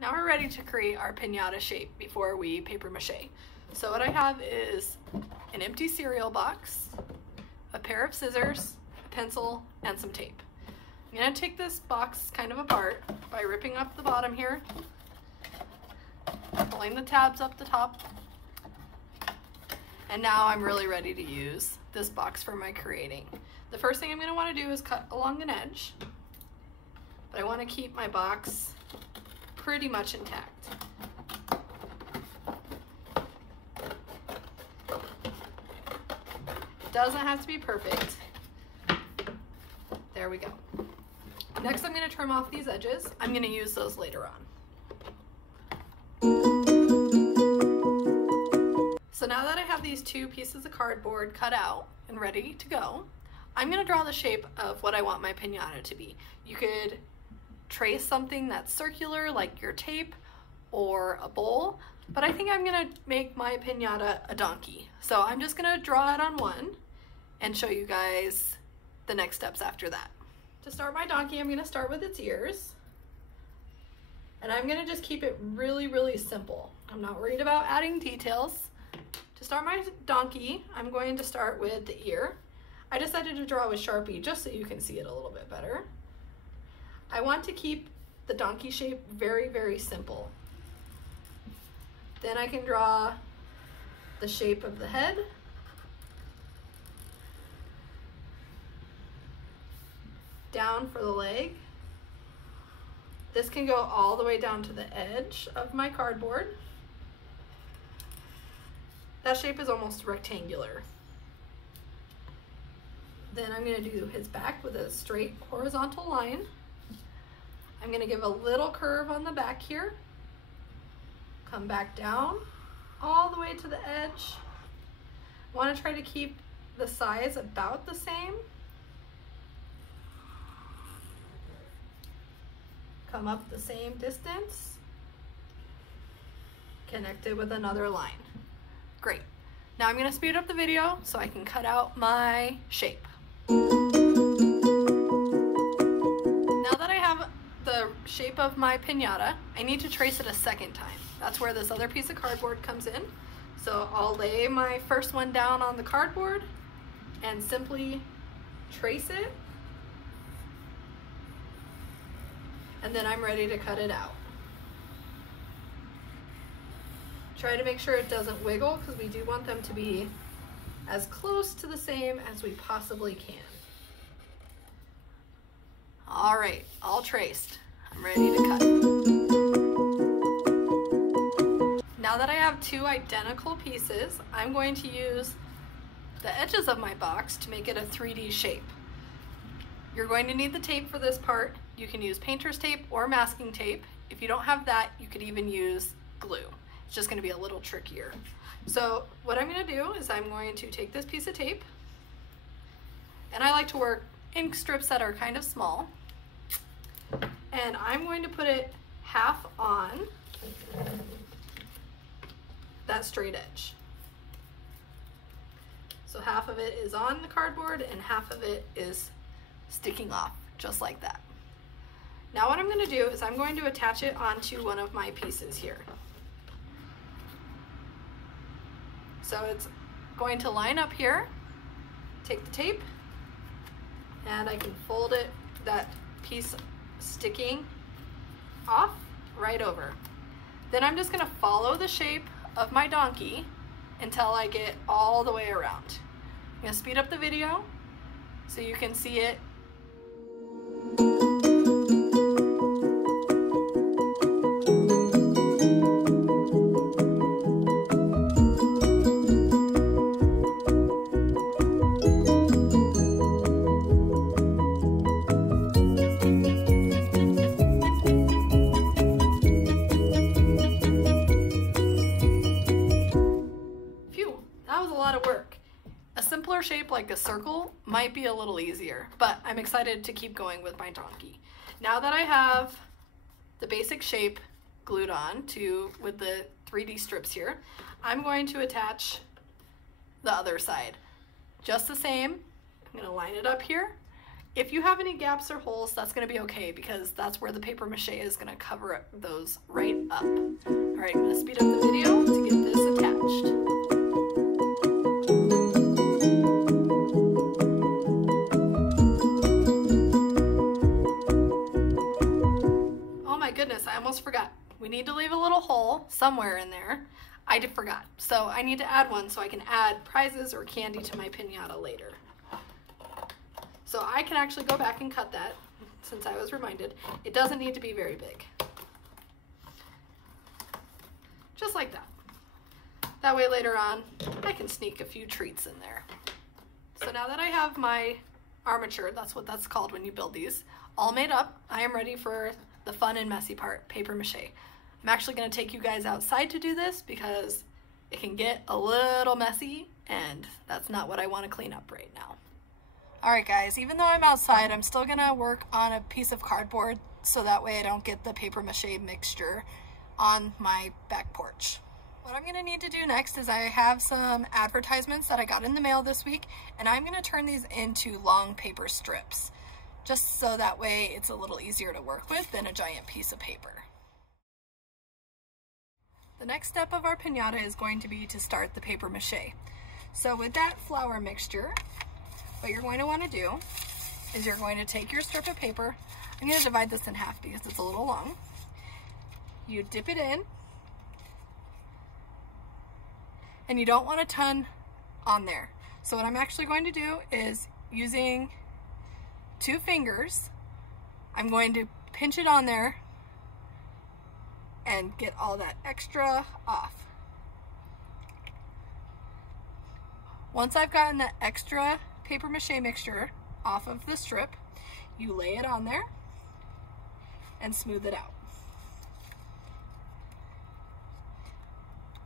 Now we're ready to create our piñata shape before we paper mache. So what I have is an empty cereal box, a pair of scissors, a pencil, and some tape. I'm going to take this box kind of apart by ripping up the bottom here, pulling the tabs up the top, and now I'm really ready to use this box for my creating. The first thing I'm going to want to do is cut along an edge, but I want to keep my box pretty much intact. It doesn't have to be perfect. There we go. Next, I'm going to trim off these edges. I'm going to use those later on. So now that I have these two pieces of cardboard cut out and ready to go, I'm going to draw the shape of what I want my piñata to be. You could trace something that's circular like your tape or a bowl, but I think I'm going to make my piñata a donkey. So I'm just going to draw it on one and show you guys the next steps after that. To start my donkey, I'm going to start with its ears, and I'm going to just keep it really, really simple. I'm not worried about adding details. To start my donkey, I'm going to start with the ear. I decided to draw with Sharpie just so you can see it a little bit better. I want to keep the donkey shape very, very simple. Then I can draw the shape of the head, down for the leg. This can go all the way down to the edge of my cardboard. That shape is almost rectangular. Then I'm going to do his back with a straight horizontal line. I'm going to give a little curve on the back here, come back down all the way to the edge. I want to try to keep the size about the same. Come up the same distance, connect it with another line. Great. Now I'm going to speed up the video so I can cut out my shape. Now that I have the shape of my piñata, I need to trace it a second time. That's where this other piece of cardboard comes in. So I'll lay my first one down on the cardboard and simply trace it, and then I'm ready to cut it out. Try to make sure it doesn't wiggle because we do want them to be as close to the same as we possibly can. All right, all traced. I'm ready to cut. Now that I have two identical pieces, I'm going to use the edges of my box to make it a 3D shape. You're going to need the tape for this part. You can use painter's tape or masking tape. If you don't have that, you could even use glue. It's just going to be a little trickier. So what I'm going to do is I'm going to take this piece of tape, and I like to work ink strips that are kind of small, and I'm going to put it half on that straight edge. So half of it is on the cardboard and half of it is sticking off, just like that. Now what I'm going to do is I'm going to attach it onto one of my pieces here. So it's going to line up here, take the tape, and I can fold it, that piece sticking off right over. Then I'm just going to follow the shape of my donkey until I get all the way around. I'm going to speed up the video so you can see it. Shape like a circle might be a little easier, but I'm excited to keep going with my donkey. Now that I have the basic shape glued on with the 3D strips here, I'm going to attach the other side. Just the same, I'm going to line it up here, If you have any gaps or holes, that's going to be okay because that's where the paper mache is going to cover those right up. Alright, I'm going to speed up the video to get this attached. Oh my goodness, I almost forgot. We need to leave a little hole somewhere in there. I forgot. So I need to add one so I can add prizes or candy to my piñata later. So I can actually go back and cut that since I was reminded. It doesn't need to be very big. Just like that. That way later on I can sneak a few treats in there. So now that I have my armature, that's what that's called when you build these, all made up, I am ready for the fun and messy part, paper mache. I'm actually going to take you guys outside to do this because it can get a little messy and that's not what I want to clean up right now. Alright guys, even though I'm outside, I'm still going to work on a piece of cardboard so that way I don't get the paper mache mixture on my back porch. What I'm going to need to do next is I have some advertisements that I got in the mail this week, and I'm going to turn these into long paper strips, just so that way it's a little easier to work with than a giant piece of paper. The next step of our piñata is going to be to start the paper mache. So with that flour mixture, what you're going to want to do is you're going to take your strip of paper. I'm going to divide this in half because it's a little long. You dip it in, and you don't want a ton on there. So what I'm actually going to do is, using 2 fingers, I'm going to pinch it on there and get all that extra off. Once I've gotten that extra paper mache mixture off of the strip, you lay it on there and smooth it out.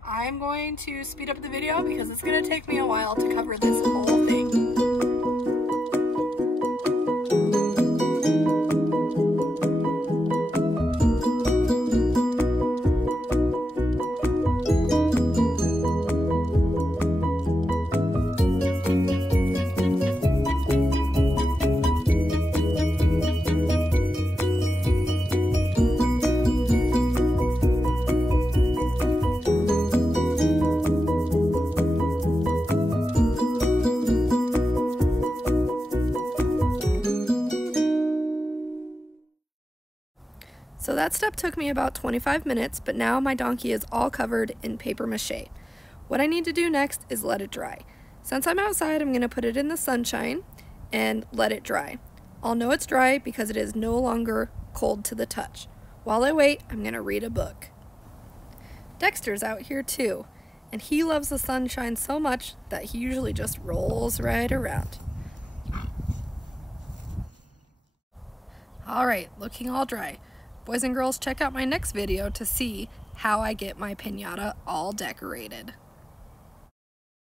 I'm going to speed up the video because it's going to take me a while to cover this whole thing. So that step took me about 25 minutes, but now my donkey is all covered in paper mache. What I need to do next is let it dry. Since I'm outside, I'm going to put it in the sunshine and let it dry. I'll know it's dry because it is no longer cold to the touch. While I wait, I'm going to read a book. Dexter's out here too, and he loves the sunshine so much that he usually just rolls right around. Alright, looking all dry. Boys and girls, check out my next video to see how I get my piñata all decorated.